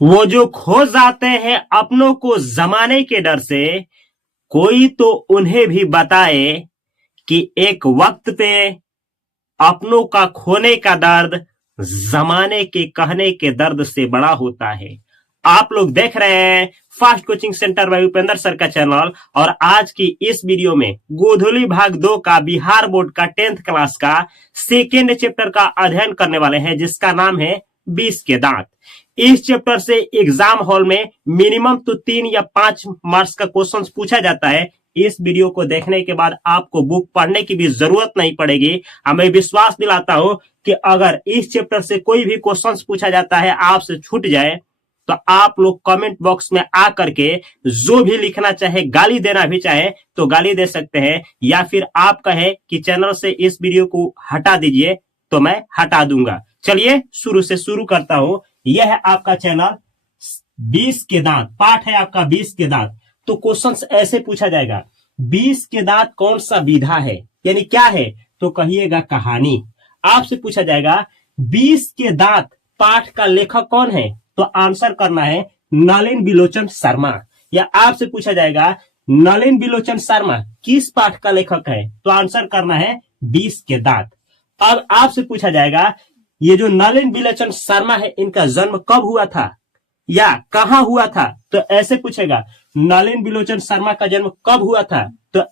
वो जो खो जाते हैं अपनों को जमाने के डर से, कोई तो उन्हें भी बताए कि एक वक्त पे अपनों का खोने का दर्द जमाने के कहने के दर्द से बड़ा होता है। आप लोग देख रहे हैं fast coaching centre by Upendra sir का चैनल, और आज की इस वीडियो में गोधुली भाग 2 का बिहार बोर्ड का 10th क्लास का सेकेंड चैप्टर का अध्ययन करने वाले हैं, जिसका नाम है 20 के दांत। इस चैप्टर से एग्जाम हॉल में मिनिमम तो 3 या 5 मार्क्स का क्वेश्चन पूछा जाता है। इस वीडियो को देखने के बाद आपको बुक पढ़ने की भी जरूरत नहीं पड़ेगी। मैं विश्वास दिलाता हूं कि अगर इस चैप्टर से कोई भी क्वेश्चन पूछा जाता है, आपसे छूट जाए, तो आप लोग कमेंट बॉक्स में आ करके जो भी लिखना चाहे, गाली देना भी चाहे तो गाली दे सकते हैं, या फिर आप कहे कि चैनल से इस वीडियो को हटा दीजिए तो मैं हटा दूंगा। चलिए शुरू से शुरू करता हूं। यह है आपका चैनल 20 के दांत, पाठ है आपका 20 के दांत। तो क्वेश्चंस ऐसे पूछा जाएगा, 20 के दांत कौन सा विधा है, यानी क्या है, तो कहिएगा कहानी। आपसे पूछा जाएगा 20 के दांत पाठ का लेखक कौन है, तो आंसर करना है नलिन बिलोचन शर्मा। या आपसे पूछा जाएगा नलिन बिलोचन शर्मा किस पाठ का लेखक है, तो आंसर करना है 20 के दांत। अब आपसे पूछा जाएगा ये जो नलिन बिलोचन शर्मा है, इनका जन्म कब हुआ था या कहां हुआ था, तो ऐसे पूछेगा नलिन बिलोचन शर्मा का जन्म कब हुआ था, तो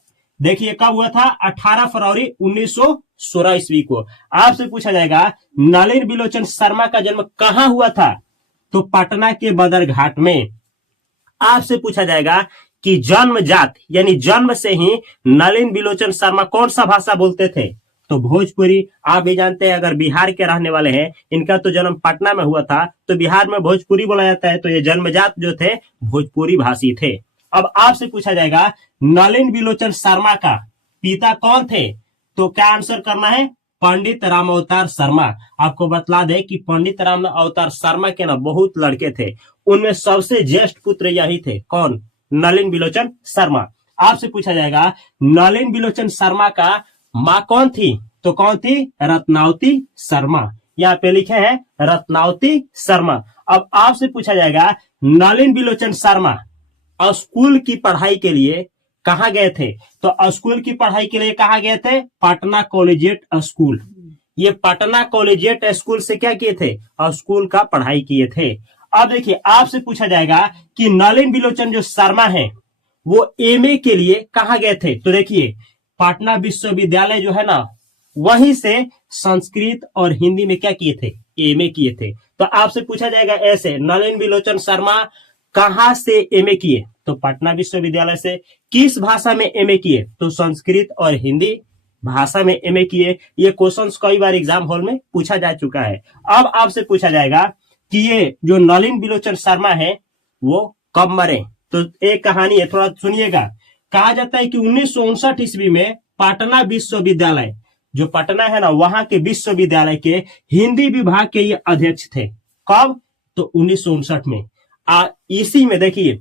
देखिए कब हुआ था, 18 फरवरी 1916 ईस्वी को। आपसे पूछा जाएगा नलिन बिलोचन शर्मा का जन्म कहां हुआ था, तो पटना के बदरघाट में। आपसे पूछा जाएगा कि जन्मजात यानी जन्म से ही नलिन बिलोचन शर्मा कौन सा भाषा बोलते थे, तो भोजपुरी। आप भी जानते हैं अगर बिहार के रहने वाले हैं, इनका तो जन्म पटना में हुआ था, तो बिहार में भोजपुरी बोला जाता है, तो ये जन्मजात जो थे भोजपुरी भाषी थे। अब आपसे पूछा जाएगा नलिन बिलोचन शर्मा का पिता कौन थे, तो क्या आंसर करना है, पंडित राम अवतार शर्मा। आपको बतला दे कि पंडित राम अवतार शर्मा के ना बहुत लड़के थे, उनमें सबसे ज्येष्ठ पुत्र यही थे, कौन, नलिन बिलोचन शर्मा। आपसे पूछा जाएगा नलिन बिलोचन शर्मा का मां कौन थी, तो कौन थी, रत्नावती शर्मा। यहाँ पे लिखे हैं रत्नावती शर्मा। अब आपसे पूछा जाएगा नलिन बिलोचन शर्मा स्कूल की पढ़ाई के लिए कहा गए थे, तो स्कूल की पढ़ाई के लिए कहा गए थे, पटना कॉलेजिएट स्कूल। ये पटना कॉलेजिएट स्कूल से क्या किए थे, स्कूल का पढ़ाई किए थे। अब देखिए आपसे पूछा जाएगा कि नलिन बिलोचन जो शर्मा है वो एमए के लिए कहा गए थे, तो देखिए पटना विश्वविद्यालय जो है ना, वहीं से संस्कृत और हिंदी में क्या किए थे, एमए किए थे। तो आपसे पूछा जाएगा ऐसे, नलिन बिलोचन शर्मा कहां से एमए किए, तो पटना विश्वविद्यालय से। किस भाषा में एमए किए, तो संस्कृत और हिंदी भाषा में एमए किए। ये क्वेश्चंस कई बार एग्जाम हॉल में पूछा जा चुका है। अब आपसे पूछा जाएगा कि ये जो नलिन बिलोचन शर्मा है वो कब मरे, तो एक कहानी है, थोड़ा सुनिएगा। कहा जाता है कि 1959 ईस्वी में पटना विश्वविद्यालय, जो पटना है ना, वहां के विश्वविद्यालय के हिंदी विभाग के ये अध्यक्ष थे। कब, तो 1959 में। इसी में देखिए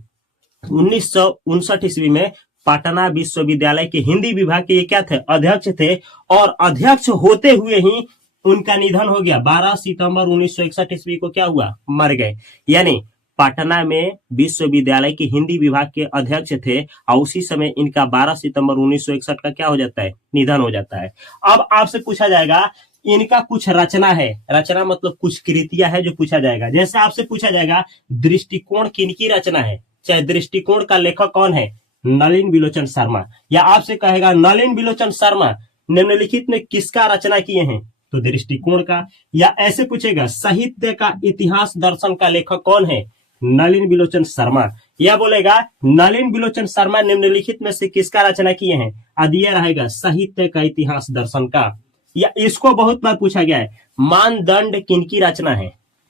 1959 ईस्वी में पटना विश्वविद्यालय के हिंदी विभाग के ये क्या थे, अध्यक्ष थे। और अध्यक्ष होते हुए ही उनका निधन हो गया, 12 सितंबर 1961 ईस्वी को क्या हुआ, मर गए। यानी पटना में विश्वविद्यालय के हिंदी विभाग के अध्यक्ष थे, और उसी समय इनका 12 सितंबर 1961 का क्या हो जाता है, निधन हो जाता है। अब आपसे पूछा जाएगा इनका कुछ रचना है, रचना मतलब कुछ कृतियां है जो पूछा जाएगा। जैसे आपसे पूछा जाएगा दृष्टिकोण किनकी रचना है, चाहे दृष्टिकोण का लेखक कौन है, नलिन बिलोचन शर्मा। या आपसे कहेगा नलिन बिलोचन शर्मा निम्नलिखित में किसका रचना किए हैं, तो दृष्टिकोण का। या ऐसे पूछेगा साहित्य का इतिहास दर्शन का लेखक कौन है, नलिन बिलोचन शर्मा। या बोलेगा नलिन बिलोचन शर्मा निम्नलिखित में से किसका रचना किए हैं, अदिया रहेगा साहित्य का इतिहास दर्शन का। या इसको बहुत बार पूछा गया है, मानदंड किनकी रचना है,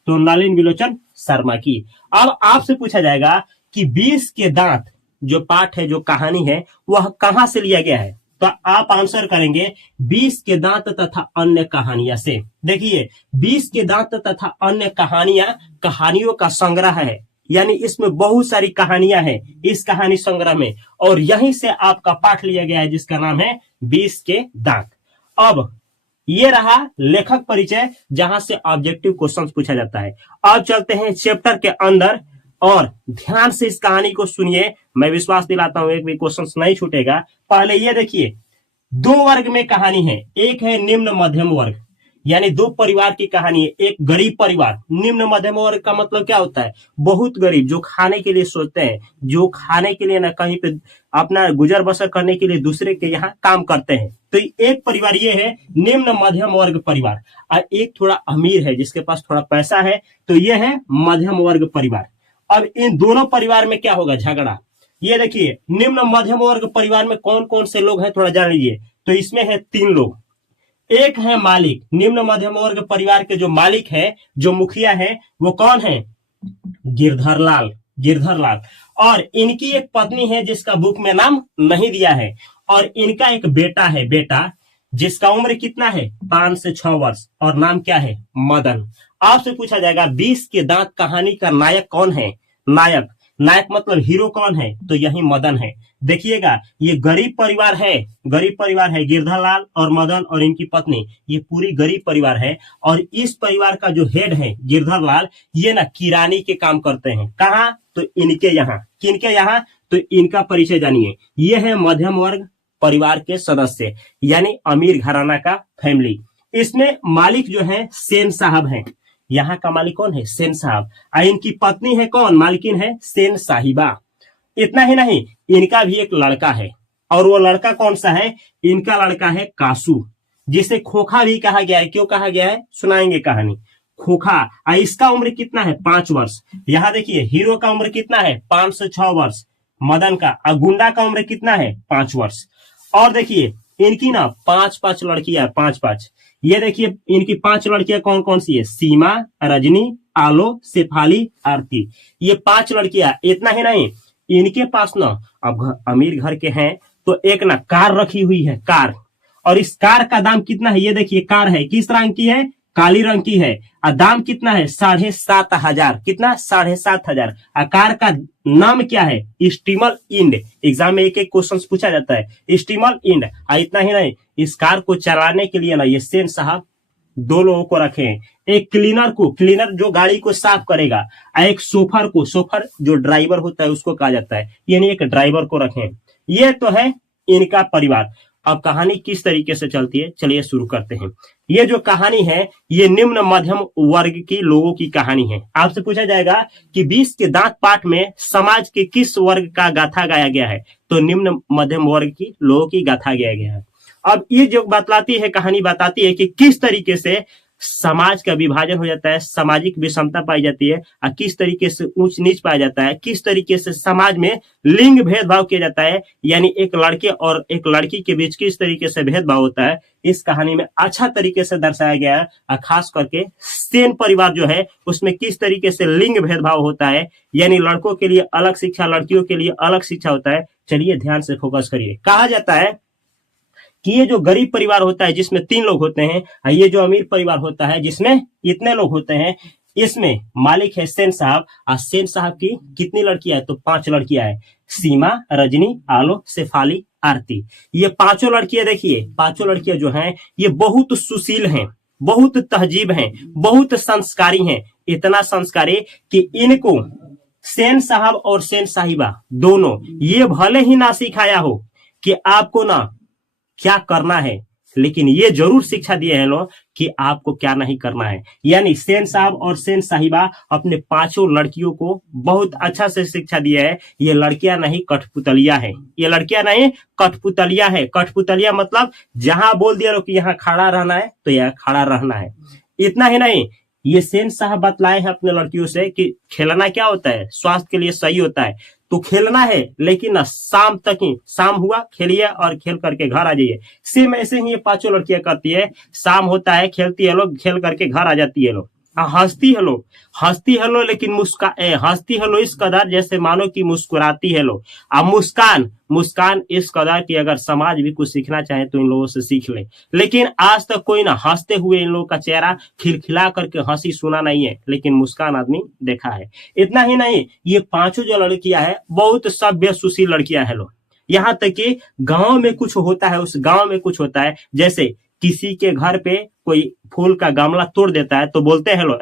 तो नलिन बिलोचन शर्मा की। अब आपसे पूछा जाएगा कि 20 के दांत जो पाठ है, जो कहानी है, वह कहां से लिया गया है, तो आप आंसर करेंगे 20 के दांत तथा अन्य कहानियां से। देखिए 20 के दांत तथा अन्य कहानियां कहानियों का संग्रह है, यानी इसमें बहुत सारी कहानियां हैं इस कहानी संग्रह में, और यहीं से आपका पाठ लिया गया है जिसका नाम है 20 के दांत। अब ये रहा लेखक परिचय, जहां से ऑब्जेक्टिव क्वेश्चंस पूछा जाता है। अब चलते हैं चैप्टर के अंदर और ध्यान से इस कहानी को सुनिए। मैं विश्वास दिलाता हूं एक भी क्वेश्चंस नहीं छूटेगा। पहले ये देखिए, दो वर्ग में कहानी है। एक है निम्न मध्यम वर्ग, यानी दो परिवार की कहानी है। एक गरीब परिवार, निम्न मध्यम वर्ग का मतलब क्या होता है? बहुत गरीब, जो खाने के लिए सोचते हैं, जो खाने के लिए ना कहीं पे अपना गुजर बसर करने के लिए दूसरे के यहाँ काम करते हैं। तो एक परिवार ये है निम्न मध्यम वर्ग परिवार, और एक थोड़ा अमीर है जिसके पास थोड़ा पैसा है, तो ये है मध्यम वर्ग परिवार। अब इन दोनों परिवार में क्या होगा? झगड़ा। ये देखिए, निम्न मध्यम वर्ग परिवार में कौन कौन से लोग हैं थोड़ा जान लीजिए। तो इसमें है 3 लोग। एक है मालिक, निम्न मध्यम वर्ग परिवार के जो मालिक है, जो मुखिया है, वो कौन है? गिरधरलाल। गिरधरलाल। और इनकी एक पत्नी है जिसका बुक में नाम नहीं दिया है, और इनका एक बेटा है, बेटा जिसका उम्र कितना है? 5 से 6 वर्ष, और नाम क्या है? मदन। आपसे पूछा जाएगा 20 के दांत कहानी का नायक कौन है? नायक, नायक मतलब हीरो कौन है? तो यही मदन है। देखिएगा, ये गरीब परिवार है, गरीब परिवार है। गिरधरलाल और मदन और इनकी पत्नी, ये पूरी गरीब परिवार है। और इस परिवार का जो हेड है गिरधरलाल, ये ना किरानी के काम करते हैं। कहाँ? तो इनके यहाँ। किनके यहाँ? तो इनका परिचय जानिए। ये है मध्यम वर्ग परिवार के सदस्य, यानी अमीर घराना का फैमिली। इसमें मालिक जो है सेन साहब हैं। यहाँ का मालिक कौन है? सेन साहब। और इनकी पत्नी है कौन? मालकिन है सेन साहिबा। इतना ही नहीं, इनका भी एक लड़का है, और वो लड़का कौन सा है? इनका लड़का है कासू, जिसे खोखा भी कहा गया है। क्यों कहा गया है? सुनाएंगे कहानी। खोखा। और इसका उम्र कितना है? 5 वर्ष। यहाँ देखिए, हीरो का उम्र कितना है? 5 से 6 वर्ष। मदन का। और गुंडा का उम्र कितना है? 5 वर्ष। और देखिए, इनकी ना 5-5 लड़कियां, 5-5। ये देखिए, इनकी 5 लड़कियां कौन कौन सी है? सीमा, रजनी, आलो, शेफाली, आरती। ये 5 लड़कियां। इतना ही नहीं, इनके पास ना, अब अमीर घर के हैं, तो एक ना कार रखी हुई है, कार। और इस कार का दाम कितना है? ये देखिए, कार है, किस रंग की है? काली रंग की है। और दाम कितना है? 7,500। कितना? 7,500। और कार का नाम क्या है? स्टीमल इंड। एग्जाम में एक एक क्वेश्चन पूछा जाता है, स्टीमल इंड। और इतना ही नहीं, इस कार को चलाने के लिए ना ये सेन साहब 2 लोगों को रखे हैं। एक क्लीनर को, क्लीनर जो गाड़ी को साफ करेगा, और एक सोफर को, सोफर जो ड्राइवर होता है उसको कहा जाता है, यानी एक ड्राइवर को रखे। ये तो है इनका परिवार। अब कहानी किस तरीके से चलती है, चलिए शुरू करते हैं। ये जो कहानी है, ये निम्न मध्यम वर्ग की लोगों की कहानी है। आपसे पूछा जाएगा कि 20 के दांत पाठ में समाज के किस वर्ग का गाथा गाया गया है? तो निम्न मध्यम वर्ग की लोगों की गाथा गाया गया है। अब ये जो बतलाती है, कहानी बताती है कि किस तरीके से समाज का विभाजन हो जाता है, सामाजिक विषमता पाई जाती है, और किस तरीके से ऊंच नीच पाया जाता है, किस तरीके से समाज में लिंग भेदभाव किया जाता है, यानी एक लड़के और एक लड़की के बीच किस तरीके से भेदभाव होता है। इस कहानी में अच्छा तरीके से दर्शाया गया है। और खास करके सेन परिवार जो है, उसमें किस तरीके से लिंग भेदभाव होता है, यानी लड़कों के लिए अलग शिक्षा, लड़कियों के लिए अलग शिक्षा होता है। चलिए ध्यान से फोकस करिए। कहा जाता है कि ये जो गरीब परिवार होता है जिसमें 3 लोग होते हैं, और ये जो अमीर परिवार होता है जिसमें इतने लोग होते हैं, इसमें मालिक है सेन साहब। और सेन साहब की कितनी लड़कियां है? तो 5 लड़कियां है। सीमा, रजनी, आलो, शेफाली, आरती। ये 5 लड़कियां, देखिए 5 लड़कियां जो हैं, ये बहुत सुशील हैं, बहुत तहजीब हैं, बहुत संस्कारी हैं। इतना संस्कारी कि इनको सेन साहब और सेन साहिबा दोनों ये भले ही ना सिखाया हो कि आपको ना क्या करना है, लेकिन ये जरूर शिक्षा दिए हैं लोग कि आपको क्या नहीं करना है। यानी सेन साहब और सेन साहिबा अपने 5 लड़कियों को बहुत अच्छा से शिक्षा दिया है। ये लड़कियां नहीं कठपुतलिया है, ये लड़कियां नहीं कठपुतलिया है। कठपुतलिया मतलब जहां बोल दिया लोग कि यहाँ खड़ा रहना है, तो यहाँ खड़ा रहना है। इतना ही नहीं, ये सेन साहब बतलाए हैं अपने लड़कियों से कि खेलना क्या होता है, स्वास्थ्य के लिए सही होता है। तो खेलना है, लेकिन ना शाम तक ही, शाम हुआ खेलिए और खेल करके घर आ जाइए। सेम ऐसे ही ये 5 लड़कियां करती है। शाम होता है, खेलती है लोग, खेल करके घर आ जाती है लोग, हंसती है लोग, हंसती है लोग, लेकिन हंसती है लोग इस कदर जैसे मानो कि मुस्कुराती है लोग। अब मुस्कान, मुस्कान इस कदर की अगर समाज भी कुछ सीखना चाहे तो इन लोगों से सीख ले। लेकिन आज तक कोई ना हंसते हुए इन लोगों का चेहरा खिलखिला करके हंसी सुना नहीं है, लेकिन मुस्कान आदमी देखा है। इतना ही नहीं, ये 5 जो लड़कियां है, बहुत सभ्य सुशील लड़कियां है लोग। यहाँ तक कि गांव में कुछ होता है, उस गांव में कुछ होता है, जैसे किसी के घर पे कोई फूल का गमला तोड़ देता है तो बोलते हैं लोग,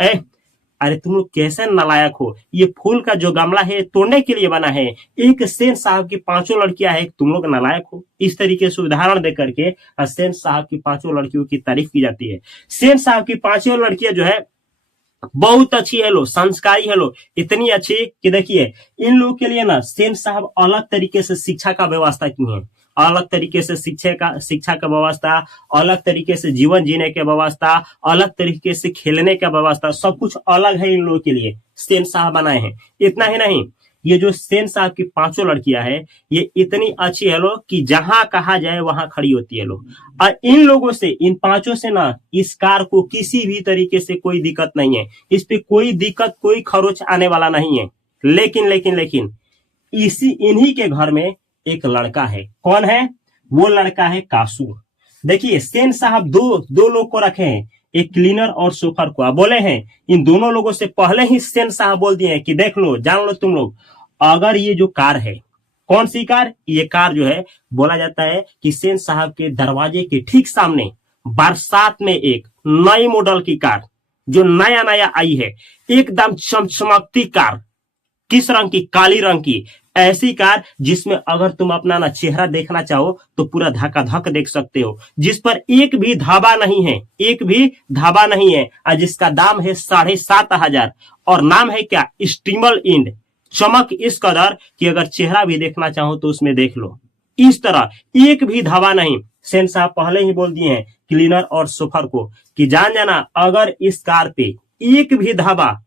अरे तुम लोग कैसे नालायक हो, ये फूल का जो गमला है तोड़ने के लिए बना है, एक सेन साहब की 5 लड़कियां हैं, तुम लोग नालायक हो। इस तरीके से उदाहरण दे करके सेन साहब की 5 लड़कियों की तारीफ की जाती है। सेन साहब की 5 लड़कियां जो है बहुत अच्छी है लो, संस्कारी है लो, इतनी अच्छी कि देखिए इन लोगों के लिए ना सेन साहब अलग तरीके से शिक्षा का व्यवस्था की है, अलग तरीके से शिक्षा का व्यवस्था, अलग तरीके से जीवन जीने की व्यवस्था, अलग तरीके से खेलने का व्यवस्था, सब कुछ अलग है इन लोगों के लिए सेन साहब बनाए हैं। इतना ही नहीं, ये जो सेन साहब की 5 लड़कियां हैं ये इतनी अच्छी है लोग कि जहां कहा जाए वहां खड़ी होती है लोग। और इन लोगों से, इन 5 से ना इस कार को किसी भी तरीके से कोई दिक्कत नहीं है, इस पे कोई दिक्कत कोई खरोच आने वाला नहीं है। लेकिन लेकिन लेकिन इन्हीं के घर में एक लड़का है। कौन है वो लड़का? है कासू। देखिए सेन साहब दो लोग को रखे हैं, एक क्लीनर और सोफर को। आप बोले हैं इन दोनों लोगों से पहले ही सेन साहब बोल दिए हैं कि देख लो, जान लो तुम लोग, अगर ये जो कार है, कौन सी कार? ये कार जो है बोला जाता है कि सेन साहब के दरवाजे के ठीक सामने बरसात में एक नई मॉडल की कार जो नया नया आई है, एकदम चमचमकती कार, किस रंग की? काली रंग की। ऐसी कार जिसमें अगर तुम अपना ना चेहरा देखना चाहो तो पूरा धक्का धक देख सकते हो, जिस पर एक भी धाबा नहीं है, एक भी धाबा नहीं है, और जिसका दाम है 7,500। और नाम है क्या? स्टीमल इंड। चमक इस कदर कि अगर चेहरा भी देखना चाहो तो उसमें देख लो। इस तरह एक भी धाबा नहीं। सेन साहब पहले ही बोल दिए हैं क्लीनर और सोफर को कि जान जाना, अगर इस कार पे एक भी धाबा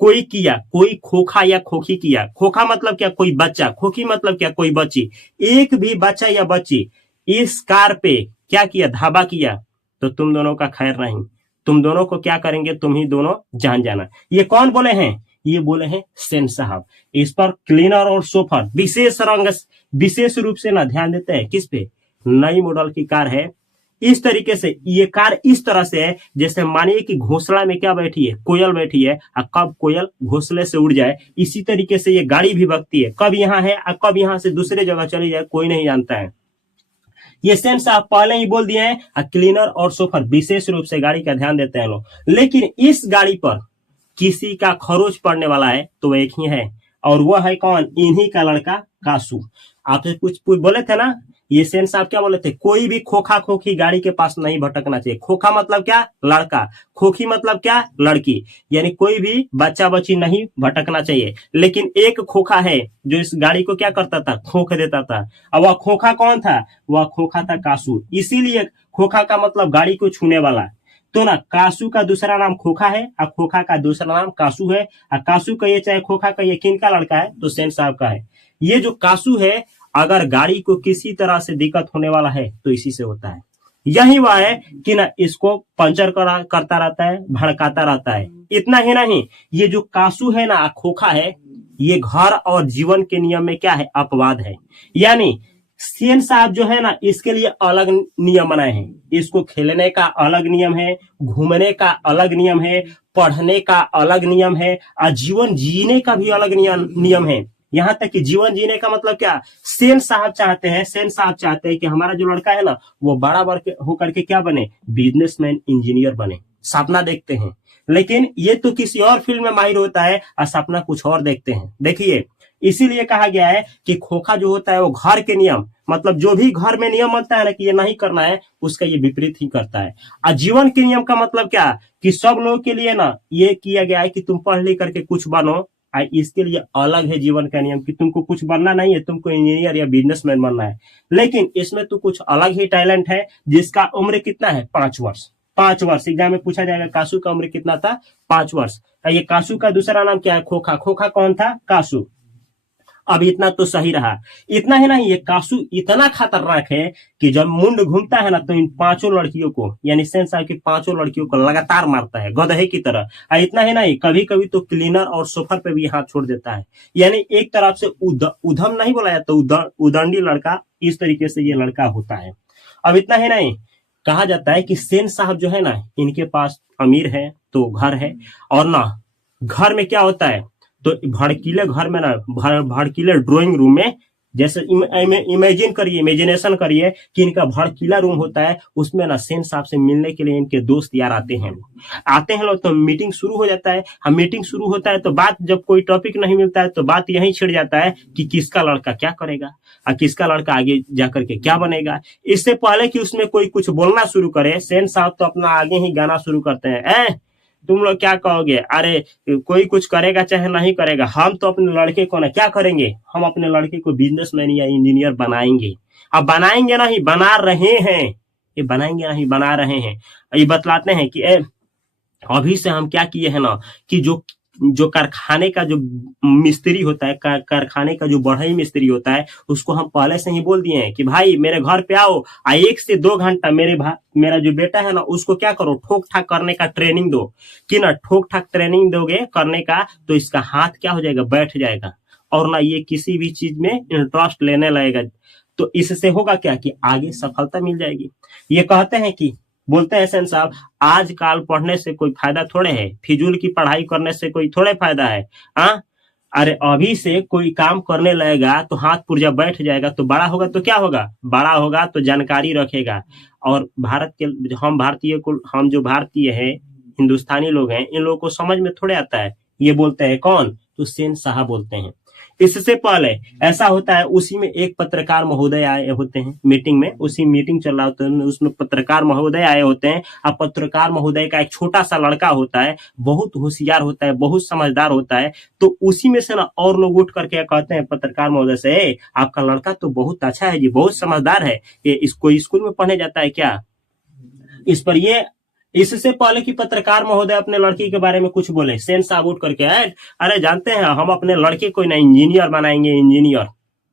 कोई किया, कोई खोखा या खोखी किया, खोखा मतलब क्या? कोई बच्चा, खोखी मतलब क्या? कोई बच्ची, एक भी बच्चा या बच्ची इस कार पे क्या किया? धाबा किया, तो तुम दोनों का खैर नहीं। तुम दोनों को क्या करेंगे? तुम ही दोनों जान जाना। ये कौन बोले हैं? ये बोले हैं सेन साहब। इस पर क्लीनर और सोफर विशेष रूप से ना ध्यान देते हैं। किस पे? नई मॉडल की कार है। इस तरीके से ये कार इस तरह से है जैसे मानिए कि घोंसला में क्या बैठी है? कोयल बैठी है, और कब कोयल घोंसले से उड़ जाए, इसी तरीके से ये गाड़ी भी भगती है, कब यहाँ है और कब यहाँ से दूसरे जगह चली जाए कोई नहीं जानता है। ये सेन साहब पहले ही बोल दिए हैं, और क्लीनर और सोफर विशेष रूप से गाड़ी का ध्यान देते हैं लोग। लेकिन इस गाड़ी पर किसी का खरोच पड़ने वाला है तो एक ही है, और वह है कौन? इन्हीं का लड़का कासू। आपसे कुछ बोले थे ना, ये सेन साहब क्या बोले थे? कोई भी खोखा खोखी गाड़ी के पास नहीं भटकना चाहिए। खोखा मतलब क्या? लड़का। खोखी मतलब क्या? लड़की। यानी कोई भी बच्चा बच्ची नहीं भटकना चाहिए। लेकिन एक खोखा है जो इस गाड़ी को क्या करता था? खोख देता था। और वह खोखा कौन था? वह खोखा था कासू। इसीलिए खोखा का मतलब गाड़ी को छूने वाला। तो ना कासू का दूसरा नाम खोखा है और खोखा का दूसरा नाम कासू है। और कासू का ये चाहे खोखा का ये किन का लड़का है? तो सेन साहब का है। ये जो कासू है, अगर गाड़ी को किसी तरह से दिक्कत होने वाला है तो इसी से होता है। यही वह है कि ना इसको पंचर करता रहता है, भड़काता रहता है। इतना ही नहीं, ये जो कासू है ना, खोखा है, ये घर और जीवन के नियम में क्या है? अपवाद है। यानी सेन साहब जो है ना, इसके लिए अलग नियम बनाए हैं। इसको खेलने का अलग नियम है, घूमने का अलग नियम है, पढ़ने का अलग नियम है, और जीवन जीने का भी अलग नियम है। यहाँ तक कि जीवन जीने का मतलब क्या? सेन साहब चाहते हैं कि हमारा जो लड़का है ना, वो बड़ा होकर के क्या बने? बिजनेसमैन, इंजीनियर बने। सपना देखते हैं। लेकिन ये तो किसी और फील्ड में माहिर होता है और सपना कुछ और देखते हैं। देखिए, इसीलिए कहा गया है कि खोखा जो होता है वो घर के नियम, मतलब जो भी घर में नियम होता है ना कि ये नहीं करना है, उसका ये विपरीत ही करता है। और जीवन के नियम का मतलब क्या? कि सब लोगों के लिए ना ये किया गया है कि तुम पढ़ लिख करके कुछ बनो। इसके लिए अलग है जीवन का नियम कि तुमको कुछ बनना नहीं है, तुमको इंजीनियर या बिजनेसमैन बनना है। लेकिन इसमें तो कुछ अलग ही टैलेंट है, जिसका उम्र कितना है? 5 वर्ष। 5 वर्ष एग्जाम में पूछा जाएगा कासू का उम्र कितना था? 5 वर्ष। ये कासू का दूसरा नाम क्या है? खोखा। खोखा कौन था? कासू। अब इतना तो सही रहा। इतना ही नहीं, ये कासू इतना खतरनाक है कि जब मुंड घूमता है ना तो इन 5 लड़कियों को, यानी सेन साहब की 5 लड़कियों को लगातार मारता है गधे की तरह। इतना ही नहीं, कभी कभी तो क्लीनर और सोफर पे भी हाथ छोड़ देता है। यानी एक तरफ से उधम नहीं बोला जाता, उदंडी लड़का, इस तरीके से ये लड़का होता है। अब इतना ही नहीं, कहा जाता है कि सेन साहब जो है ना, इनके पास अमीर है तो घर है, और ना घर में क्या होता है? तो भड़कीले घर में ना, भड़कीले ड्राइंग रूम में जैसे इमेजिन करिए, इमेजिनेशन करिए कि इनका भड़कीला रूम होता है, उसमें ना सेन साहब से मिलने के लिए इनके दोस्त यार आते हैं लोग, तो मीटिंग शुरू हो जाता है। हम मीटिंग शुरू होता है तो बात, जब कोई टॉपिक नहीं मिलता है तो बात यहीं छिड़ जाता है कि किसका लड़का क्या करेगा और किसका लड़का आगे जाकर के क्या बनेगा। इससे पहले कि उसमें कोई कुछ बोलना शुरू करे, सेन साहब तो अपना आगे ही गाना शुरू करते हैं। तुम लोग क्या कहोगे? अरे कोई कुछ करेगा चाहे नहीं करेगा, हम तो अपने लड़के को ना क्या करेंगे, हम अपने लड़के को बिजनेसमैन या इंजीनियर बनाएंगे। अब बनाएंगे नहीं, बना रहे हैं, ये बनाएंगे नहीं बना रहे हैं। ये बतलाते हैं कि अभी से हम क्या किए हैं ना कि जो कारखाने का जो मिस्त्री होता है, कारखाने का जो बढ़ई मिस्त्री होता है, उसको हम पहले से ही बोल दिए हैं कि भाई मेरे घर पे आओ, 1 से 2 घंटा मेरा जो बेटा है ना उसको क्या करो, ठोक ठाक करने का ट्रेनिंग दो। कि ना ठोक ठाक ट्रेनिंग दोगे करने का तो इसका हाथ क्या हो जाएगा, बैठ जाएगा, और ना ये किसी भी चीज में इंटरेस्ट लेने लगेगा। तो इससे होगा क्या कि आगे सफलता मिल जाएगी। ये कहते हैं कि, बोलते हैं सेन साहब, आजकल पढ़ने से कोई फायदा थोड़े है, फिजूल की पढ़ाई करने से कोई थोड़े फायदा है। अरे अभी से कोई काम करने लगेगा तो हाथ पुर्जा बैठ जाएगा, तो बड़ा होगा तो क्या होगा, बड़ा होगा तो जानकारी रखेगा। और भारत के हम जो भारतीय है, हिंदुस्तानी लोग हैं, इन लोगों को समझ में थोड़े आता है। ये बोलते हैं कौन, तो सेन साहब बोलते हैं। इससे पहले ऐसा होता है, उसी में एक पत्रकार महोदय आए होते हैं मीटिंग में, उसी मीटिंग चल रहा होता है, उसमें पत्रकार महोदय आए होते हैं। अब पत्रकार महोदय का एक छोटा सा लड़का होता है, बहुत होशियार होता है, बहुत समझदार होता है। तो उसी में से ना और लोग उठ करके कहते हैं पत्रकार महोदय से, आपका लड़का तो बहुत अच्छा है जी, बहुत समझदार है, ये इसको स्कूल में पढ़ने जाता है क्या? इस पर ये, इससे पहले कि पत्रकार महोदय अपने लड़की के बारे में कुछ बोले, सेन साहब उठ करके अरे जानते हैं हम अपने लड़के को ना इंजीनियर बनाएंगे,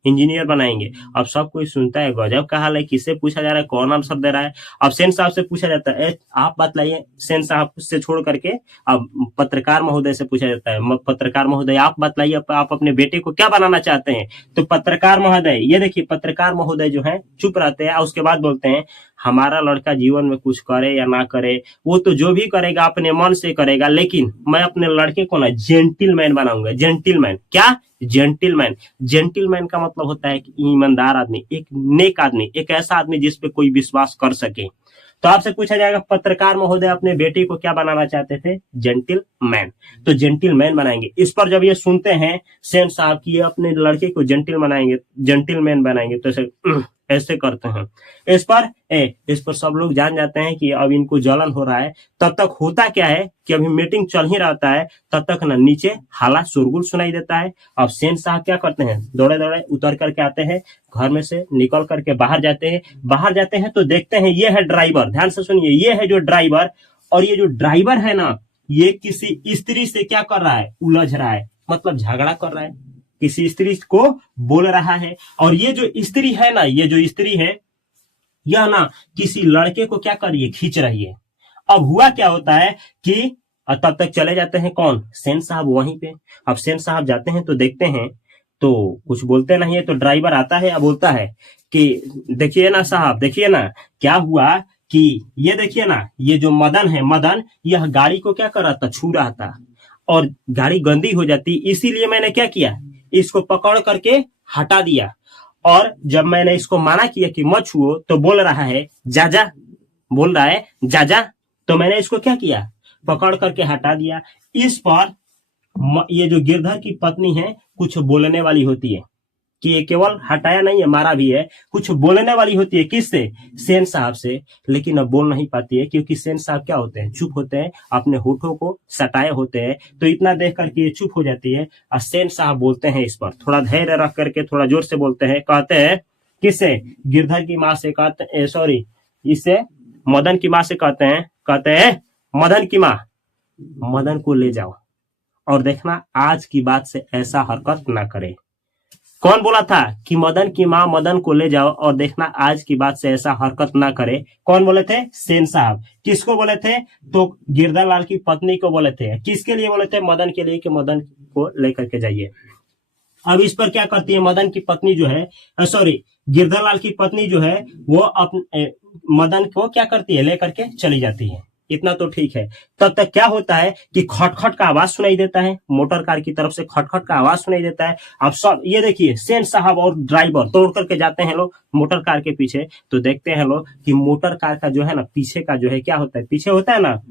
इंजीनियर बनाएंगे। अब सब कोई सुनता है, गजब का हाल है, किससे पूछा जा रहा है, कौन आंसर दे रहा है? अब सेन साहब से पूछा जाता है, आप बतलाइए। सेन साहब से छोड़ करके अब पत्रकार महोदय से पूछा जाता है, पत्रकार महोदय आप बतलाइए, आप अपने बेटे को क्या बनाना चाहते हैं? तो पत्रकार महोदय, ये देखिए पत्रकार महोदय जो है चुप रहते हैं, उसके बाद बोलते हैं, हमारा लड़का जीवन में कुछ करे या ना करे, वो तो जो भी करेगा अपने मन से करेगा, लेकिन मैं अपने लड़के को ना जेंटिलमैन बनाऊंगा। जेंटिलमैन क्या? जेंटिलमैन। जेंटिलमैन का मतलब होता है कि ईमानदार आदमी, एक नेक आदमी, एक ऐसा आदमी जिस पे कोई विश्वास कर सके। तो आपसे पूछा जाएगा, पत्रकार महोदय अपने बेटे को क्या बनाना चाहते थे? जेंटिलमैन। तो जेंटिलमैन बनाएंगे। इस पर जब ये सुनते हैं सेन साहब की ये अपने लड़के को जेंटिलमैन बनाएंगे, तो ऐसे करते हैं। इस पर सब लोग जान जाते हैं कि अब इनको जलन हो रहा है। तब तक होता क्या है कि अभी मीटिंग चल ही रहता है, तब तक ना नीचे हाला शोरगुल सुनाई देता है। अब सेन साहब क्या करते हैं, दौड़े दौड़े उतर करके आते हैं, घर में से निकल करके बाहर जाते हैं तो देखते हैं ये है ड्राइवर। ध्यान से सुनिए, ये है जो ड्राइवर, और ये जो ड्राइवर है ना, ये किसी स्त्री से क्या कर रहा है, उलझ रहा है, मतलब झगड़ा कर रहा है, किसी स्त्री को बोल रहा है। और ये जो स्त्री है ना, ये जो स्त्री है, यह ना किसी लड़के को क्या कर रही है, खींच रही है। अब हुआ क्या होता है कि तब तक चले जाते हैं कौन, सेन साहब वहीं पे। अब सेन साहब जाते हैं तो देखते हैं, तो कुछ बोलते नहीं है। तो ड्राइवर आता है, अब बोलता है कि देखिए ना साहब, देखिए ना क्या हुआ कि ये देखिए ना, ये जो मदन है, मदन यह गाड़ी को क्या कर रहा था, छू रहा था, और गाड़ी गंदी हो जाती, इसीलिए मैंने क्या किया, इसको पकड़ करके हटा दिया। और जब मैंने इसको मना किया कि मत छुओ, तो बोल रहा है जा, बोल रहा है जा, तो मैंने इसको क्या किया, पकड़ करके हटा दिया। इस पर ये जो गिरधर की पत्नी है, कुछ बोलने वाली होती है कि ये केवल हटाया नहीं है, मारा भी है, कुछ बोलने वाली होती है। किससे? सेन साहब से। लेकिन अब बोल नहीं पाती है, क्योंकि सेन साहब क्या होते हैं, चुप होते हैं, अपने होठों को सटाए होते हैं। तो इतना देख करके ये चुप हो जाती है। और सेन साहब बोलते हैं, इस पर थोड़ा धैर्य रख करके थोड़ा जोर से बोलते हैं, कहते हैं किससे, गिरधर की माँ से, कहते सॉरी इससे मदन की माँ से कहते हैं मदन की माँ, मदन को ले जाओ और देखना आज की बात से ऐसा हरकत ना करे। कौन बोला था कि मदन की माँ मदन को ले जाओ और देखना आज की बात से ऐसा हरकत ना करे? कौन बोले थे? सेन साहब। किसको बोले थे? तो गिरधर लाल की पत्नी को बोले थे। किसके लिए बोले थे? मदन के लिए, कि मदन को लेकर के जाइए। अब इस पर क्या करती है मदन की पत्नी जो है, सॉरी गिरधर लाल की पत्नी जो है, वो अपने मदन को क्या करती है, लेकर के चली जाती है। इतना तो ठीक है। तब तक क्या होता है कि खटखट का आवाज सुनाई देता है, मोटर कार की तरफ से खटखट का आवाज सुनाई देता है। अब सब ये देखिए, सेन साहब और ड्राइवर तोड़ करके जाते हैं लोग मोटर कार के पीछे, तो देखते हैं लोग कि मोटर कार का जो है ना पीछे का जो है क्या होता है, पीछे होता है ना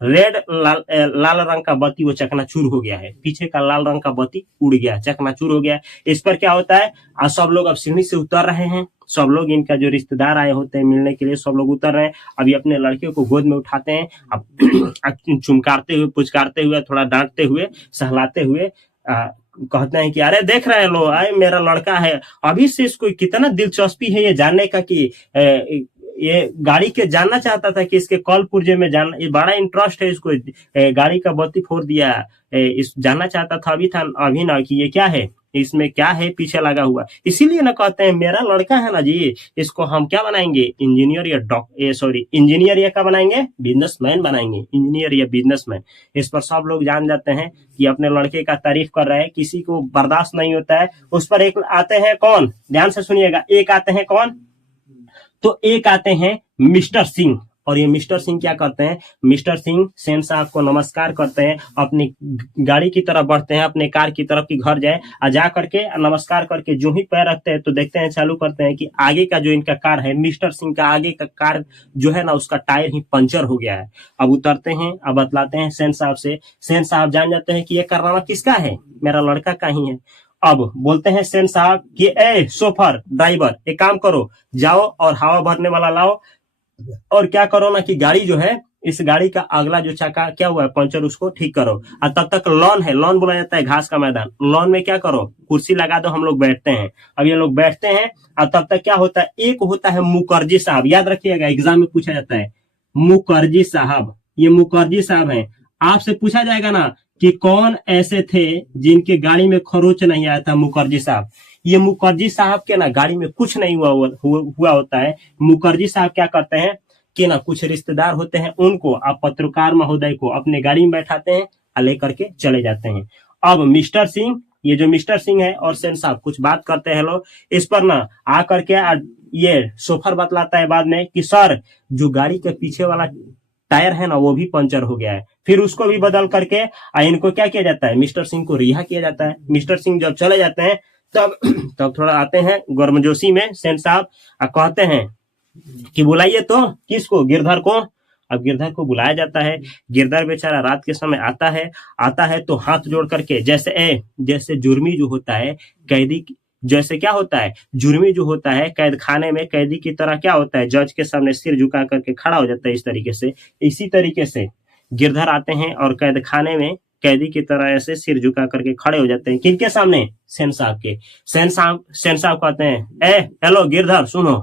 रेड लाल रंग का बत्ती, वो चकनाचूर हो गया है। पीछे का लाल रंग का बत्ती उड़ गया, चकनाचूर हो गया। इस पर क्या होता है, आज सब लोग अब सीढ़ी से उतर रहे हैं, सब लोग इनका जो रिश्तेदार आए होते हैं मिलने के लिए, सब लोग उतर रहे हैं। अभी अपने लड़के को गोद में उठाते हैं, अब चुमकारते हुए, पुचकारते हुए, थोड़ा डांटते हुए, सहलाते हुए कहते हैं कि अरे देख रहे हैं लोग, आए मेरा लड़का है। अभी से इसको कितना दिलचस्पी है ये जानने का कि ये गाड़ी के जानना चाहता था कि इसके कल पुर्जे में जान, ये बड़ा इंटरेस्ट है इसको, गाड़ी का बत्ती फोड़ दिया, इस जानना चाहता था अभी ना कि ये क्या है, इसमें क्या है पीछे लगा हुआ। इसीलिए ना कहते हैं मेरा लड़का है ना जी, इसको हम क्या बनाएंगे, इंजीनियर या इंजीनियर या क्या बनाएंगे, बिजनेसमैन बनाएंगे, इंजीनियर या बिजनेसमैन। इस पर सब लोग जान जाते हैं कि अपने लड़के का तारीफ कर रहे हैं, किसी को बर्दाश्त नहीं होता है। उस पर एक आते हैं कौन, ध्यान से सुनिएगा, एक आते हैं कौन, तो एक आते हैं मिस्टर सिंह। और ये मिस्टर सिंह क्या करते हैं, मिस्टर सिंह सेन साहब को नमस्कार करते हैं, अपनी गाड़ी की तरफ बढ़ते हैं, अपने कार की तरफ की घर जाए, जा करके नमस्कार करके जो ही पैर रखते हैं तो देखते हैं, चालू करते हैं कि आगे का जो इनका कार है, मिस्टर सिंह का आगे का कार जो है ना, उसका टायर ही पंचर हो गया है। अब उतरते हैं, अब बतलाते हैं सेन साहब से, सेन साहब जान जाते हैं कि ये कारनामा किसका है, मेरा लड़का का ही है। अब बोलते हैं सेन साहब कि ए सोफर ड्राइवर, एक काम करो, जाओ और हवा भरने वाला लाओ, और क्या करो ना कि गाड़ी जो है, इस गाड़ी का अगला जो चक्का क्या हुआ है पंचर, उसको ठीक करो। और तब तक लॉन है, लॉन बोला जाता है घास का मैदान, लॉन में क्या करो, कुर्सी लगा दो, हम लोग बैठते हैं। अब ये लोग बैठते हैं, और तब तक क्या होता है, एक होता है मुखर्जी साहब, याद रखिएगा एग्जाम में पूछा जाता है, मुखर्जी साहब, ये मुखर्जी साहब हैं। आपसे पूछा जाएगा ना कि कौन ऐसे थे जिनके गाड़ी में खरोच नहीं आया था, मुखर्जी साहब। ये मुखर्जी साहब के ना गाड़ी में कुछ नहीं हुआ होता है। मुखर्जी साहब क्या करते हैं कि ना कुछ रिश्तेदार होते हैं, उनको आप पत्रकार महोदय को अपने गाड़ी में बैठाते हैं और लेकर के चले जाते हैं। अब मिस्टर सिंह, ये जो मिस्टर सिंह है और सेन साहब कुछ बात करते हैं लोग, इस पर ना आकर के ये सोफर बतलाता है बाद में कि सर जो गाड़ी के पीछे वाला टायर है ना वो भी पंचर हो गया है। फिर उसको भी बदल करके इनको क्या किया जाता है, मिस्टर सिंह को रिहा किया जाता है। मिस्टर सिंह जब चले जाते हैं तब थोड़ा आते हैं गर्मजोशी में सेन साहब, कहते हैं कि बुलाइए तो किसको, गिरधर को। अब गिरधर को बुलाया जाता है। गिरधर बेचारा रात के समय आता है तो हाथ जोड़ करके, जैसे जुर्मी जो होता है कैदी, जैसे क्या होता है, जुर्मी जो होता है कैद खाने में कैदी की तरह क्या होता है, जज के सामने सिर झुका करके खड़ा हो जाता है, इस तरीके से। इसी तरीके से गिरधर आते हैं और कैद खाने में कैदी की तरह ऐसे सिर झुका करके खड़े हो जाते हैं। किनके सामने, सेन साहब के। सेन साहब कहते हैं, हेलो गिरधर, सुनो,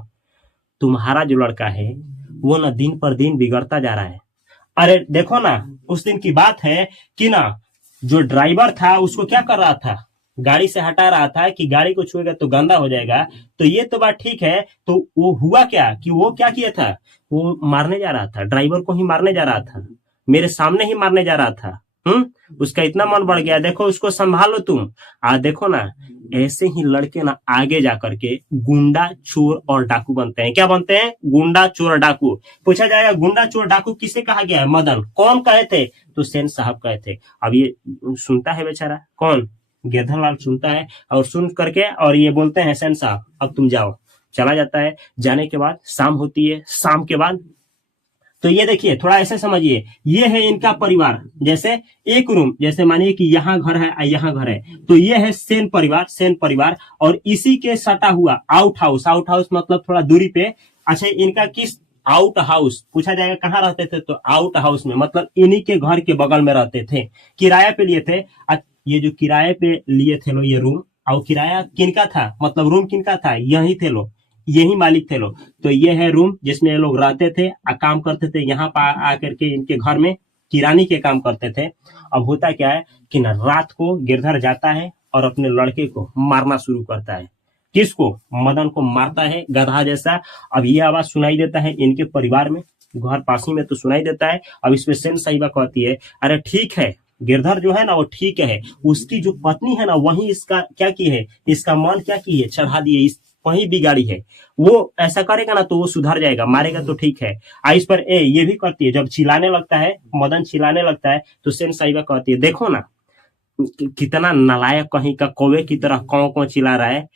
तुम्हारा जो लड़का है वो ना दिन पर दिन बिगड़ता जा रहा है। अरे देखो ना, उस दिन की बात है कि ना जो ड्राइवर था उसको क्या कर रहा था, गाड़ी से हटा रहा था कि गाड़ी को छुएगा तो गंदा हो जाएगा। तो ये तो बात ठीक है, तो वो हुआ क्या कि वो क्या किया था, वो मारने जा रहा था, ड्राइवर को ही मारने जा रहा था, मेरे सामने ही मारने जा रहा था। उसका इतना मन बढ़ गया, देखो उसको संभालो तुम। देखो ना, ऐसे ही लड़के ना आगे जाकर के गुंडा, चोर और डाकू बनते हैं। क्या बनते हैं, गुंडा, चोर, डाकू। पूछा जाएगा गुंडा, चोर, डाकू किसे कहा गया है, मदन। कौन कहे थे, तो सेन साहब कहे थे। अब ये सुनता है बेचारा, कौन, गिरधर लाल सुनता है, और सुन करके और ये बोलते हैं सेन साहब अब तुम जाओ। चला जाता है। जाने के बाद शाम होती है, शाम के बाद तो ये देखिए, थोड़ा ऐसे समझिए, ये है इनका परिवार। जैसे एक रूम, जैसे मानिए कि यहाँ घर है, यहाँ घर है, तो ये है सेन परिवार, और इसी के सटा हुआ आउट हाउस मतलब थोड़ा दूरी पे। अच्छा, इनका किस आउट हाउस, पूछा जाएगा कहाँ रहते थे, तो आउट हाउस में, मतलब इन्हीं के घर के बगल में रहते थे। किराया पे लिए थे। ये जो किराए पे लिए थे लो ये रूम, और किराया किनका था, मतलब रूम किनका था, यही थे लोग, यही मालिक थे लोग। तो ये है रूम जिसमें ये लोग रहते थे, काम करते थे। यहाँ पर आकर के इनके घर में किरानी के काम करते थे। अब होता क्या है कि ना रात को गिरधर जाता है और अपने लड़के को मारना शुरू करता है। किसको, मदन को मारता है गधा जैसा। अब ये आवाज सुनाई देता है इनके परिवार में, घर पासी में तो सुनाई देता है। अब इसमें सेन साहिबा कहती है, अरे ठीक है, गिरधर जो है ना वो ठीक है, उसकी जो पत्नी है ना वही इसका क्या की है, इसका मन क्या की है, चढ़ा दिए, इस कहीं बिगाड़ी है, वो ऐसा करेगा ना तो वो सुधर जाएगा, मारेगा तो ठीक है। इस पर ये भी करती है, जब चिल्लाने लगता है, मदन चिल्लाने लगता है तो सेन साहिबा कहती है देखो ना कितना नालायक कहीं का कौवे की तरह कौ कौ चिल्ला रहा है।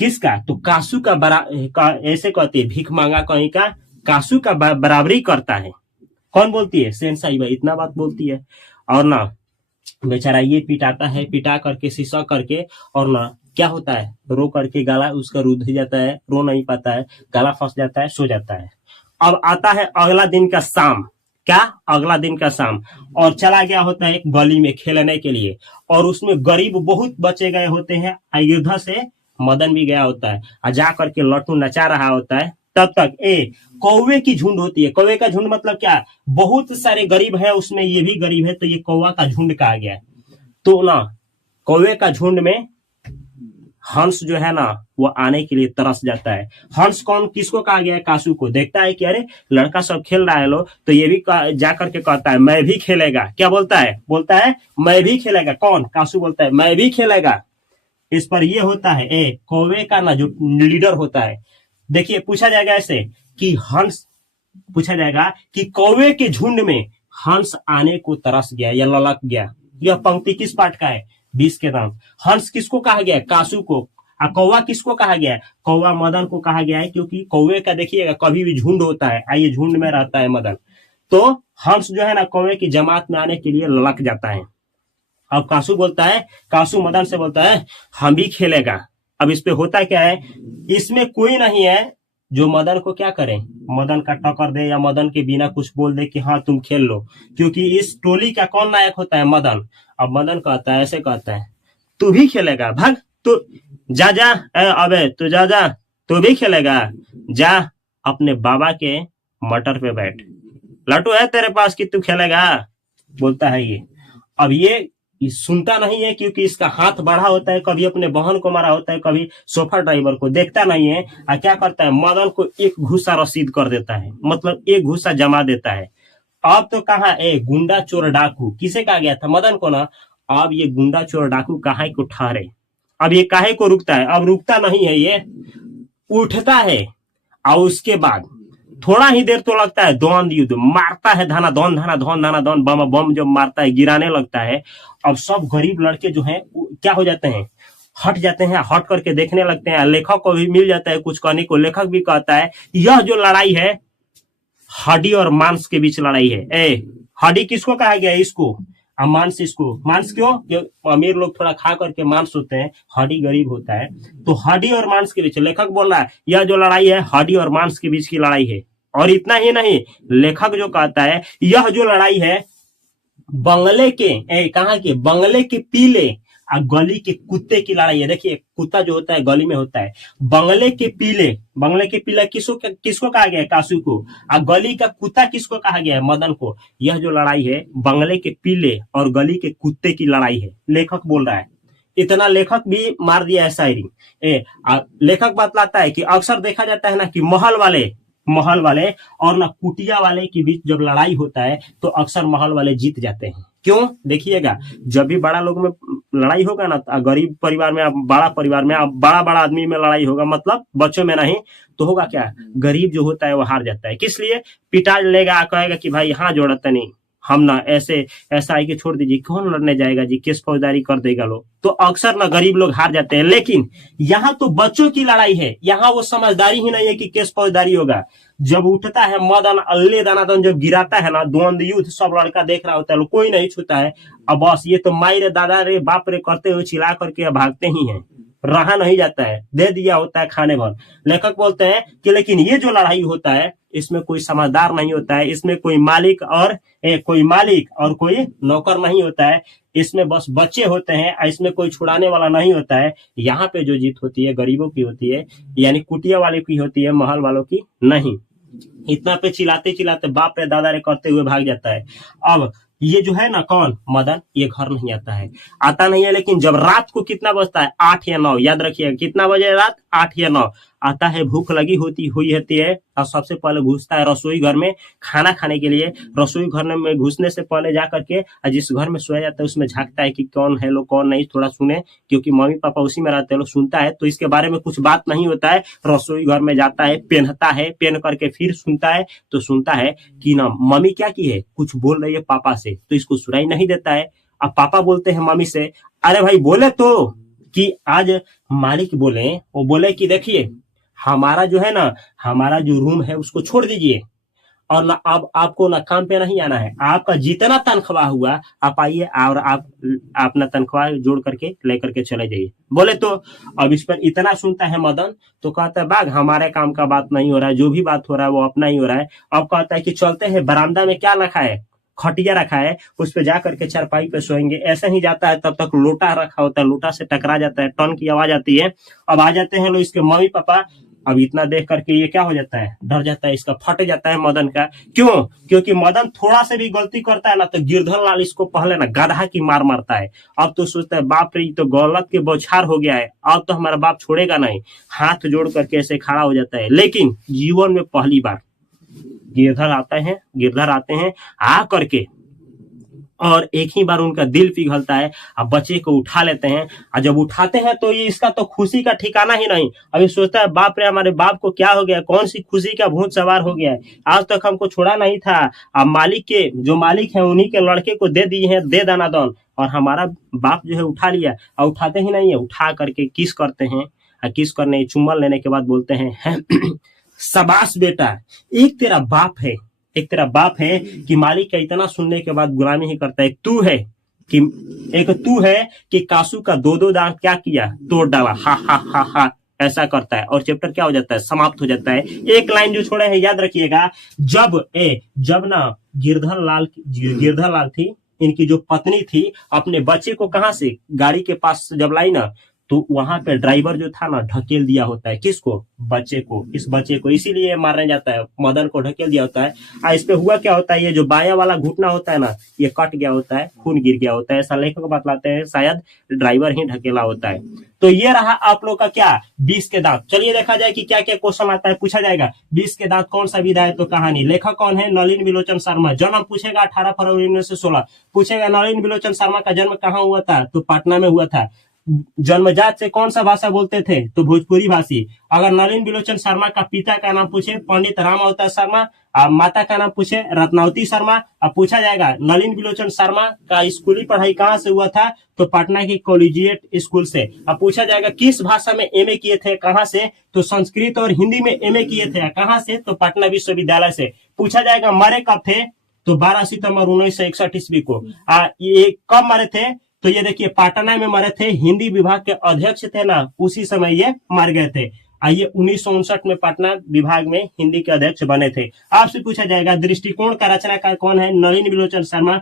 किसका? तो कासू का ऐसे कहती है, भीख मांगा कहीं का कासू का बराबरी करता है। कौन बोलती है? सेन साहिबा इतना बात बोलती है। और ना बेचारा ये पिटाता है, पिटा करके शीशा करके, और ना क्या होता है, रो करके गला उसका रुध जाता है, रो नहीं पाता है, गला फंस जाता है, सो जाता है। अब आता है अगला दिन का शाम। क्या? अगला दिन का शाम। और चला गया होता है एक गली में खेलने के लिए, और उसमें गरीब बहुत बचे गए होते हैं। अयोध्या से मदन भी गया होता है, और जा करके लट्टू नचा रहा होता है। तब तक कौवे की झुंड होती है। कौवे का झुंड मतलब क्या? बहुत सारे गरीब है, उसमें ये भी गरीब है, तो ये कौवा का झुंड कहा गया। तो ना कौवे का झुंड में हंस जो है ना वो आने के लिए तरस जाता है। हंस कौन, किसको कहा गया है? कासू को। देखता है कि अरे लड़का सब खेल रहा है लो, तो ये भी जा करके कहता है मैं भी खेलेगा। क्या बोलता है? बोलता है मैं भी खेलेगा। कौन? कासू बोलता है मैं भी खेलेगा। इस पर ये होता है कौवे का ना जो लीडर होता है, देखिए पूछा जाएगा ऐसे कि हंस, पूछा जाएगा कि कौवे के झुंड में हंस आने को तरस गया या ललक गया। यह पंक्ति किस पाठ का है? 20 के दाम। हंस किसको कहा गया? कासू को। और कौवा किसको कहा गया है? कौवा मदन को कहा गया है, क्योंकि कौवे का देखिएगा कभी भी झुंड होता है, आइए झुंड में रहता है मदन। तो हंस जो है ना कौवे की जमात में आने के लिए ललक जाता है। अब कासू बोलता है, कासू मदन से बोलता है हम भी खेलेगा। अब इस पे होता क्या है, इसमें कोई नहीं है जो मदन को क्या करे, मदन का टक्कर दे या मदन के बिना कुछ बोल दे कि हाँ तुम खेल लो, क्योंकि इस टोली का कौन नायक होता है? मदन। अब मदन कहता है, ऐसे कहता है तू भी खेलेगा, भाग तू, जा जा अबे तू जा जा, तू भी खेलेगा, जा अपने बाबा के मटर पे बैठ, लट्टू है तेरे पास कि तू खेलेगा, बोलता है ये। अब ये सुनता नहीं है, क्योंकि इसका हाथ बढ़ा होता है, कभी अपने बहन को मारा होता है, कभी सोफा ड्राइवर को, देखता नहीं है। और क्या करता है, मदन को एक घुसा रसीद कर देता है, मतलब एक घुसा जमा देता है। अब तो कहा गुंडा चोर डाकू, किसे कहा गया था? मदन को ना। अब ये गुंडा चोर डाकू काहे को ठहरे, अब ये काहे को रुकता है? अब रुकता नहीं है, ये उठता है, और उसके बाद थोड़ा ही देर तो लगता है, द्वंद युद्ध मारता है, धाना धौन धाना धौन धाना धौन, बम बम जब मारता है, गिराने लगता है। अब सब गरीब लड़के जो हैं क्या हो जाते हैं, हट जाते हैं, हट करके देखने लगते हैं। लेखक को भी मिल जाता है कुछ कहने को। लेखक भी कहता है यह जो लड़ाई है हड्डी और मांस के बीच लड़ाई है। हड्डी किसको कहा गया है? इसको। और मांस इसको। मांस क्यों? अमीर लोग थोड़ा खा करके मांस होते हैं, हड्डी गरीब होता है, तो हड्डी और मांस के बीच। लेखक बोल रहा है यह जो लड़ाई है हड्डी और मांस के बीच की लड़ाई है। और इतना ही नहीं, लेखक जो कहता है यह जो लड़ाई है बंगले के कहाँ के? बंगले के पीले और गली के कुत्ते की लड़ाई है। देखिए कुत्ता जो होता है गली में होता है। बंगले के पीले किसको कहा गया है? कासू को। और गली का कुत्ता किसको कहा गया है? मदन को। यह जो लड़ाई है बंगले के पीले और गली के कुत्ते की लड़ाई है, लेखक बोल रहा है। इतना लेखक भी मार दिया है शायरी। लेखक बतलाता है कि अक्सर देखा जाता है ना कि महल वाले और ना कुटिया वाले के बीच जब लड़ाई होता है तो अक्सर महल वाले जीत जाते हैं। क्यों? देखिएगा, जब भी बड़ा लोग में लड़ाई होगा ना, गरीब परिवार में, बड़ा परिवार में, बड़ा आदमी में लड़ाई होगा, मतलब बच्चों में नहीं, तो होगा क्या, गरीब जो होता है वो हार जाता है। किस लिए? पिटा लेगा, कहेगा कि भाई हाँ जोड़ता नहीं, हम ना ऐसा है कि छोड़ दीजिए, कौन लड़ने जाएगा जी, केस फौजदारी कर देगा लोग, तो अक्सर ना गरीब लोग हार जाते हैं। लेकिन यहाँ तो बच्चों की लड़ाई है, यहाँ वो समझदारी ही नहीं है कि केस फौजदारी होगा। जब उठता है मदन, अल्ले दानादन जब गिराता है ना, द्वंद युद्ध, सब लड़का देख रहा होता है, कोई नहीं छूता है। अब बस ये तो माई रे दादा रे बाप रे करते हुए चिल्ला करके भागते ही हैं, रहा नहीं जाता है, दे दिया होता है खाने भर। लेखक बोलते हैं कि लेकिन ये जो लड़ाई होता है इसमें कोई समझदार नहीं होता है, इसमें कोई मालिक और कोई नौकर नहीं होता है, इसमें बस बच्चे होते हैं, इसमें कोई छुड़ाने वाला नहीं होता है। यहाँ पे जो जीत होती है गरीबों की होती है, यानी कुटिया वाले की होती है, महल वालों की नहीं। इतना पे चिल्लाते चिल्लाते बाप रे दादा रे करते हुए भाग जाता है। अब ये जो है ना कौन, मदन, ये घर नहीं आता नहीं है। लेकिन जब रात को कितना बजता है, 8 या 9, याद रखिएगा कितना बजे रात, 8 या 9। आता है, भूख लगी होती है और सबसे पहले घुसता है रसोई घर में खाना खाने के लिए। रसोई घर में घुसने से पहले जा करके जिस घर में सोया जाता है उसमें झांकता है कि कौन है लोग कौन नहीं, थोड़ा सुने, क्योंकि मम्मी पापा उसी में रहते हैं, लोग सुनता है तो इसके बारे में कुछ बात नहीं होता है। रसोई घर में जाता है, पहनता है, पहन करके फिर सुनता है तो सुनता है कि ना मम्मी क्या की है, कुछ बोल रही है पापा से, तो इसको सुनाई नहीं देता है। अब पापा बोलते हैं मम्मी से, अरे भाई बोले तो कि आज मालिक बोले, वो बोले कि देखिए हमारा जो है ना, हमारा जो रूम है उसको छोड़ दीजिए और ना अब आपको ना काम पे नहीं आना है, आपका जितना तनख्वाह हुआ आप आइए और आप अपना तनख्वाह जोड़ करके लेकर के चले जाइए। बोले तो अब इस पर इतना सुनता है मदन तो कहता है बाग हमारे काम का बात नहीं हो रहा है, जो भी बात हो रहा है वो अपना ही हो रहा है। अब कहता है कि चलते हैं, बरामदा में क्या रखा है, खटिया रखा है, उस पे जा करके चारपाई पे सोएंगे। ऐसे ही जाता है, तब तक लोटा रखा होता है, लोटा से टकरा जाता है, टन की आवाज आती है। अब आ जाते हैं लोग इसके मम्मी पापा। अब इतना देख करके ये क्या हो जाता है, डर जाता है, इसका फट जाता है मदन का। क्यों? क्योंकि मदन थोड़ा से भी गलती करता है ना तो गिरधर लाल इसको पहले ना गधा की मार मारता है। अब तो सोचता है बाप रे तो गौलत के बौछार हो गया है, अब तो हमारा बाप छोड़ेगा नहीं, हाथ जोड़ करके ऐसे खड़ा हो जाता है। लेकिन जीवन में पहली बार गिरधर आते हैं आ करके और एक ही बार उनका दिल पिघलता है, अब बच्चे को उठा लेते हैं। और जब उठाते हैं तो ये इसका तो खुशी का ठिकाना ही नहीं। अभी सोचता है बाप रे हमारे बाप को क्या हो गया, कौन सी खुशी का भूत सवार हो गया है, आज तक हमको छोड़ा नहीं था। अब मालिक के जो मालिक है उन्हीं के लड़के को दे दिए हैं, दे दनादन, और हमारा बाप जो है उठा लिया। और उठाते ही नहीं है, उठा करके किस करते हैं, और किस करने चुम्बन लेने के बाद बोलते हैं शाबाश बेटा, एक तेरा बाप है कि मालिक का इतना सुनने के बाद गुलामी ही करता है। एक तू है कि कासू का दो दांत क्या किया, तोड़ डाला, हा हा हा हा, ऐसा करता है। और चैप्टर क्या हो जाता है, समाप्त हो जाता है। एक लाइन जो छोड़े हैं याद रखिएगा, जब ना गिरधर लाल थी, इनकी जो पत्नी थी, अपने बच्चे को कहां से गाड़ी के पास जब लाई ना, तो वहां पे ड्राइवर जो था ना ढकेल दिया होता है, किसको, बच्चे को, इस बच्चे को, इसीलिए मारने जाता है, मदन को ढकेल दिया होता है। इस पे हुआ क्या होता है, ये जो बाया वाला घुटना होता है ना, ये कट गया होता है, खून गिर गया होता है, ऐसा लेखक बतलाते हैं, शायद ड्राइवर ही ढकेला होता है। तो ये रहा आप लोग का क्या, 20 के दांत। चलिए देखा जाए कि क्या क्या क्वेश्चन आता है, पूछा जाएगा 20 के दांत कौन सा विधा है, तो कहानी। लेखक कौन है, नलिन बिलोचन शर्मा। जन्म पूछेगा 18 फरवरी 1916। पूछेगा नलिन बिलोचन शर्मा का जन्म कहाँ हुआ था, तो पटना में हुआ था। जन्मजात से कौन सा भाषा बोलते थे, तो भोजपुरी भाषी। अगर नलिन बिलोचन शर्मा का पिता का नाम पूछे पंडित राम अवतार शर्मा, माता का नाम पूछे रत्नावती शर्मा। अब पूछा जाएगा नलिन बिलोचन शर्मा का स्कूली पढ़ाई कहाँ से हुआ था, तो पटना के कॉलेजिएट स्कूल से। अब पूछा जाएगा किस भाषा में एमए किए थे, कहाँ से, तो संस्कृत और हिंदी में एमए किए थे, कहाँ से, तो पटना विश्वविद्यालय से। पूछा जाएगा मरे कब थे, तो 12 सितंबर 1961 ईस्वी को। ये कब मरे थे, तो ये देखिए पटना में मरे थे, हिंदी विभाग के अध्यक्ष थे ना, उसी समय ये मर गए थे। ये 1959 में पटना विभाग में हिंदी के अध्यक्ष बने थे। आपसे पूछा जाएगा दृष्टिकोण का रचनाकार कौन है, नलिन बिलोचन शर्मा।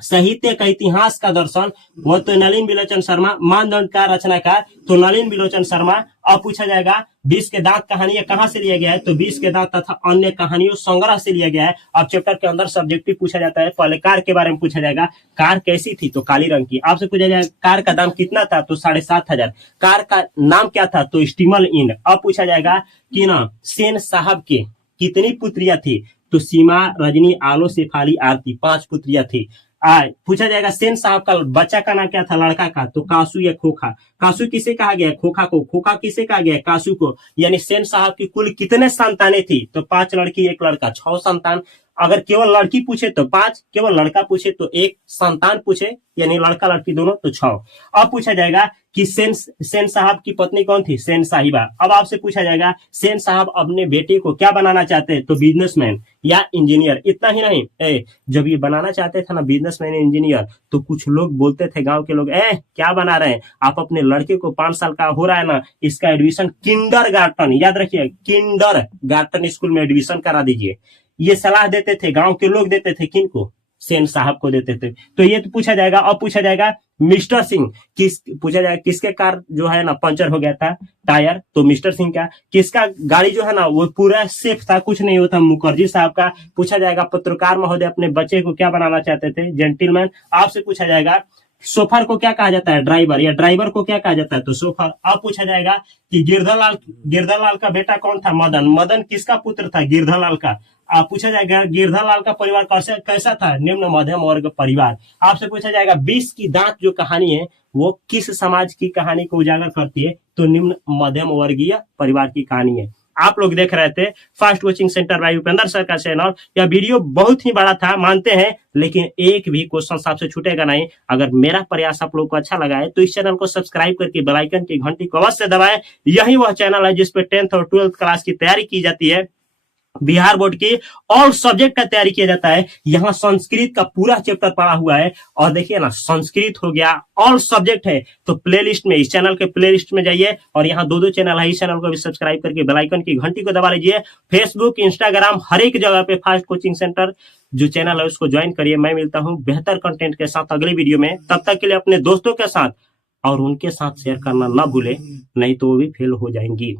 साहित्य का इतिहास का दर्शन, वो तो नलिन बिलोचन शर्मा। मानदंड का रचनाकार, तो नलिन बिलोचन शर्मा। अब पूछा जाएगा 20 के दांत कहानियां कहां से लिया गया है, तो 20 के दांत तथा अन्य कहानियों संग्रह से लिया गया है। अब चैप्टर के अंदर सब्जेक्टिव पूछा जाता है, पहले कार के बारे में पूछा जाएगा, कार कैसी थी, तो काली रंग की। आपसे पूछा जाएगा कार का दाम कितना था, तो 7,500। कार का नाम क्या था, तो स्टीमल इन। अब पूछा जाएगा कि ना सेन साहब के कितनी पुत्रियां थी, तो सीमा, रजनी, आलो, शेफाली, आरती, 5 पुत्रियां थी। पूछा जाएगा सेन साहब का बच्चा का नाम क्या था, लड़का का, तो कासू या खोखा। कासू किसे कहा गया, खोखा को। खोखा किसे कहा गया, कासू को। यानी सेन साहब की कुल कितने संतानें थी, तो 5 लड़की 1 लड़का, 6 संतान। अगर केवल लड़की पूछे तो 5, केवल लड़का पूछे तो 1, संतान पूछे यानी लड़का लड़की दोनों तो 6। अब पूछा जाएगा कि सेन साहब की पत्नी कौन थी, सेन साहिबा। अब आपसे पूछा जाएगा सेन साहब अपने बेटे को क्या बनाना चाहते हैं, तो बिजनेसमैन या इंजीनियर। इतना ही नहीं, जब ये बनाना चाहते थे ना बिजनेसमैन इंजीनियर, तो कुछ लोग बोलते थे, गांव के लोग, क्या बना रहे हैं आप, अपने लड़के को 5 साल का हो रहा है ना, इसका एडमिशन किंडरगार्टन, याद रखिए किंडरगार्टन स्कूल में एडमिशन करा दीजिए। ये सलाह देते थे, गांव के लोग देते थे, किनको, सेन साहब को देते थे। तो ये तो पूछा जाएगा। अब पूछा जाएगा मिस्टर सिंह पूछा जाएगा किसके कार जो है ना पंचर हो गया था, टायर, तो मिस्टर सिंह का। किसका गाड़ी जो है ना वो पूरा सेफ था, कुछ नहीं होता, मुखर्जी साहब का। पूछा जाएगा पत्रकार महोदय अपने बच्चे को क्या बनाना चाहते थे, जेंटलमैन। आपसे पूछा जाएगा सोफर को क्या कहा जाता है? ड्राइवर। या ड्राइवर को क्या कहा जाता है? तो सोफर। अब पूछा जाएगा कि गिरधरलाल का बेटा कौन था? मदन। मदन किसका पुत्र था? गिरधरलाल का। आप पूछा जाएगा गिरधरलाल का परिवार कैसा था? निम्न मध्यम वर्ग परिवार। आपसे पूछा जाएगा 20 की दांत जो कहानी है वो किस समाज की कहानी को उजागर करती है? तो निम्न मध्यम वर्गीय परिवार की कहानी है। आप लोग देख रहे थे fast coaching centre by Upendra sir का चैनल। यह वीडियो बहुत ही बड़ा था मानते हैं, लेकिन एक भी क्वेश्चन आपसे छूटेगा नहीं। अगर मेरा प्रयास आप लोग को अच्छा लगा है तो इस चैनल को सब्सक्राइब करके बेल आइकन की घंटी को अवश्य दबाएं। यही वह चैनल है जिसपे 10th और 12th क्लास की तैयारी की जाती है। बिहार बोर्ड की ऑल सब्जेक्ट का तैयारी किया जाता है। यहाँ संस्कृत का पूरा चैप्टर पढ़ा हुआ है। और देखिए ना, संस्कृत हो गया, ऑल सब्जेक्ट है। तो प्लेलिस्ट में, इस चैनल के प्लेलिस्ट में जाइए और यहाँ दो चैनल है। इस चैनल को भी सब्सक्राइब करके बेल आइकन की घंटी को दबा लीजिए। फेसबुक, इंस्टाग्राम, हर एक जगह पे फास्ट कोचिंग सेंटर जो चैनल है उसको ज्वाइन करिए। मैं मिलता हूँ बेहतर कंटेंट के साथ अगले वीडियो में। तब तक के लिए अपने दोस्तों के साथ और उनके साथ शेयर करना ना भूले, नहीं तो वो भी फेल हो जाएंगी।